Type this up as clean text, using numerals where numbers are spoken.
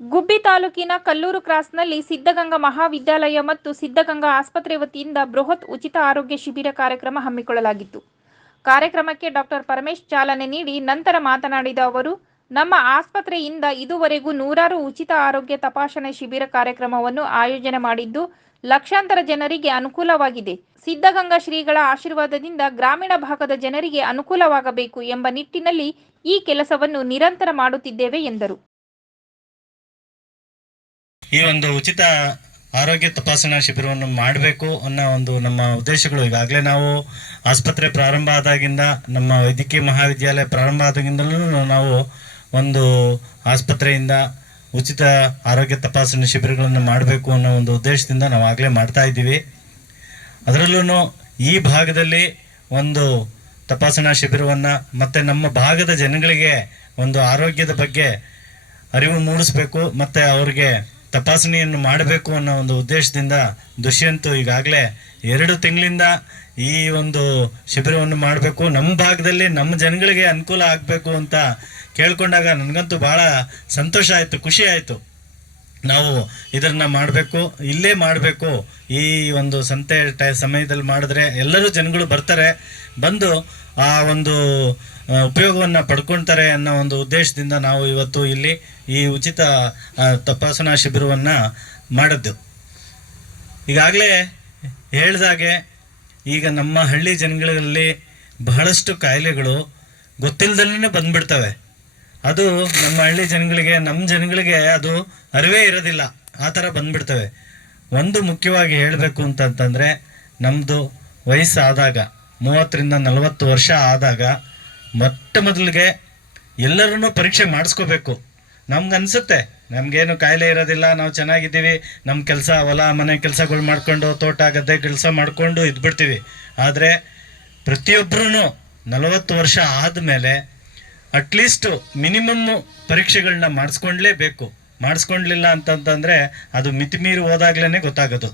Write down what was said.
ಗುಬ್ಬಿ ತಾಲೂಕಿನ ಕಲ್ಲೂರು ಕ್ರಾಸ್ನಲ್ಲಿ ಸಿದ್ಧಗಂಗಾ ಮಹಾವಿದ್ಯಾಲಯ ಮತ್ತು ಸಿದ್ಧಗಂಗಾ ಆಸ್ಪತ್ರೆ ವತಿಯಿಂದ ಬೃಹತ್ ಉಚಿತ ಆರೋಗ್ಯ ಶಿಬಿರ ಕಾರ್ಯಕ್ರಮ ಹಮ್ಮಿಕೊಳ್ಳಲಾಗಿತ್ತು. ಕಾರ್ಯಕ್ರಮಕ್ಕೆ ಡಾಕ್ಟರ್ ಪರಮೇಶ್ ಚಾಲನೆ ನೀಡಿ ನಂತರ ಮಾತನಾಡಿದ ಅವರು, ನಮ್ಮ ಆಸ್ಪತ್ರೆಯಿಂದ ಇದುವರೆಗೂ ನೂರಾರು ಉಚಿತ ಆರೋಗ್ಯ ತಪಾಸಣೆ ಶಿಬಿರ ಕಾರ್ಯಕ್ರಮವನ್ನು ಆಯೋಜನೆ ಮಾಡಿದ್ದು ಲಕ್ಷಾಂತರ ಜನರಿಗೆ ಅನುಕೂಲವಾಗಿದೆ. ಸಿದ್ಧಗಂಗಾ ಶ್ರೀಗಳ ಆಶೀರ್ವಾದದಿಂದ ಗ್ರಾಮೀಣ ಭಾಗದ ಜನರಿಗೆ ಅನುಕೂಲವಾಗಬೇಕು ಎಂಬ ನಿಟ್ಟಿನಲ್ಲಿ ಈ ಕೆಲಸವನ್ನು ನಿರಂತರ ಮಾಡುತ್ತಿದ್ದೇವೆ ಎಂದರು. ಈ ಒಂದು ಉಚಿತ ಆರೋಗ್ಯ ತಪಾಸಣಾ ಶಿಬಿರವನ್ನು ಮಾಡಬೇಕು ಅನ್ನೋ ಒಂದು ನಮ್ಮ ಉದ್ದೇಶಗಳು. ಈಗಾಗಲೇ ನಾವು ಆಸ್ಪತ್ರೆ ಪ್ರಾರಂಭ ಆದಾಗಿಂದ, ನಮ್ಮ ವೈದ್ಯಕೀಯ ಮಹಾವಿದ್ಯಾಲಯ ಪ್ರಾರಂಭ ಆದಾಗಿಂದಲೂ ನಾವು ಒಂದು ಆಸ್ಪತ್ರೆಯಿಂದ ಉಚಿತ ಆರೋಗ್ಯ ತಪಾಸಣೆ ಶಿಬಿರಗಳನ್ನು ಮಾಡಬೇಕು ಅನ್ನೋ ಒಂದು ಉದ್ದೇಶದಿಂದ ನಾವು ಆಗಲೇ ಮಾಡ್ತಾ ಇದ್ದೀವಿ. ಅದರಲ್ಲೂ ಈ ಭಾಗದಲ್ಲಿ ಒಂದು ತಪಾಸಣಾ ಶಿಬಿರವನ್ನು ಮತ್ತು ನಮ್ಮ ಭಾಗದ ಜನಗಳಿಗೆ ಒಂದು ಆರೋಗ್ಯದ ಬಗ್ಗೆ ಅರಿವು ಮೂಡಿಸಬೇಕು ಮತ್ತು ಅವ್ರಿಗೆ ತಪಾಸಣೆಯನ್ನು ಮಾಡಬೇಕು ಅನ್ನೋ ಒಂದು ಉದ್ದೇಶದಿಂದ ದುಷ್ಯಂತ್ ಈಗಾಗಲೇ 2 ತಿಂಗಳಿಂದ ಈ ಒಂದು ಶಿಬಿರವನ್ನು ಮಾಡಬೇಕು, ನಮ್ಮ ಭಾಗದಲ್ಲಿ ನಮ್ಮ ಜನಗಳಿಗೆ ಅನುಕೂಲ ಆಗಬೇಕು ಅಂತ ಕೇಳ್ಕೊಂಡಾಗ ನನಗಂತೂ ಭಾಳ ಸಂತೋಷ ಆಯಿತು, ಖುಷಿ ಆಯಿತು. ನಾವು ಇದನ್ನು ಮಾಡಬೇಕು, ಇಲ್ಲೇ ಮಾಡಬೇಕು, ಈ ಒಂದು ಸಂತೆ ಸಮಯದಲ್ಲಿ ಮಾಡಿದ್ರೆ ಎಲ್ಲರೂ ಜನಗಳು ಬರ್ತಾರೆ, ಬಂದು ಆ ಒಂದು ಉಪಯೋಗವನ್ನು ಪಡ್ಕೊಳ್ತಾರೆ ಅನ್ನೋ ಒಂದು ಉದ್ದೇಶದಿಂದ ನಾವು ಇವತ್ತು ಇಲ್ಲಿ ಈ ಉಚಿತ ತಪಾಸಣಾ ಶಿಬಿರವನ್ನು ಮಾಡಿದ್ದು. ಈಗಾಗಲೇ ಹೇಳ್ದಾಗೆ ಈಗ ನಮ್ಮ ಹಳ್ಳಿ ಜನಗಳಲ್ಲಿ ಬಹಳಷ್ಟು ಕಾಯಿಲೆಗಳು ಗೊತ್ತಿಲ್ಲದಲ್ಲೇ ಬಂದ್ಬಿಡ್ತವೆ. ಅದು ನಮ್ಮ ಹಳ್ಳಿ ಜನಗಳಿಗೆ, ನಮ್ಮ ಜನಗಳಿಗೆ ಅದು ಅರಿವೇ ಇರೋದಿಲ್ಲ, ಆ ಥರ ಬಂದ್ಬಿಡ್ತವೆ. ಒಂದು ಮುಖ್ಯವಾಗಿ ಹೇಳಬೇಕು ಅಂತಂತಂದರೆ, ನಮ್ಮದು ವಯಸ್ಸಾದಾಗ 30ರಿಂದ 40 ವರ್ಷ ಆದಾಗ ಮೊಟ್ಟ ಮೊದಲಿಗೆ ಎಲ್ಲರೂ ಪರೀಕ್ಷೆ ಮಾಡಿಸ್ಕೋಬೇಕು. ನಮ್ಗನ್ಸುತ್ತೆ ನಮಗೇನು ಕಾಯಿಲೆ ಇರೋದಿಲ್ಲ, ನಾವು ಚೆನ್ನಾಗಿದ್ದೀವಿ, ನಮ್ಮ ಕೆಲಸ ಹೊಲ ಮನೆ ಕೆಲಸಗಳು ಮಾಡ್ಕೊಂಡು ತೋಟ ಗದ್ದೆ ಕೆಲಸ ಮಾಡಿಕೊಂಡು ಇದ್ಬಿಡ್ತೀವಿ. ಆದರೆ ಪ್ರತಿಯೊಬ್ಬರೂ 40 ವರ್ಷ ಆದಮೇಲೆ ಅಟ್ಲೀಸ್ಟು ಮಿನಿಮಮ್ಮು ಪರೀಕ್ಷೆಗಳನ್ನ ಮಾಡಿಸ್ಕೊಂಡ್ಲೇಬೇಕು. ಮಾಡಿಸ್ಕೊಂಡ್ಲಿಲ್ಲ ಅಂತಂತಂದರೆ ಅದು ಮಿತಿಮೀರಿ ಹೋದಾಗ್ಲೇ ಗೊತ್ತಾಗೋದು.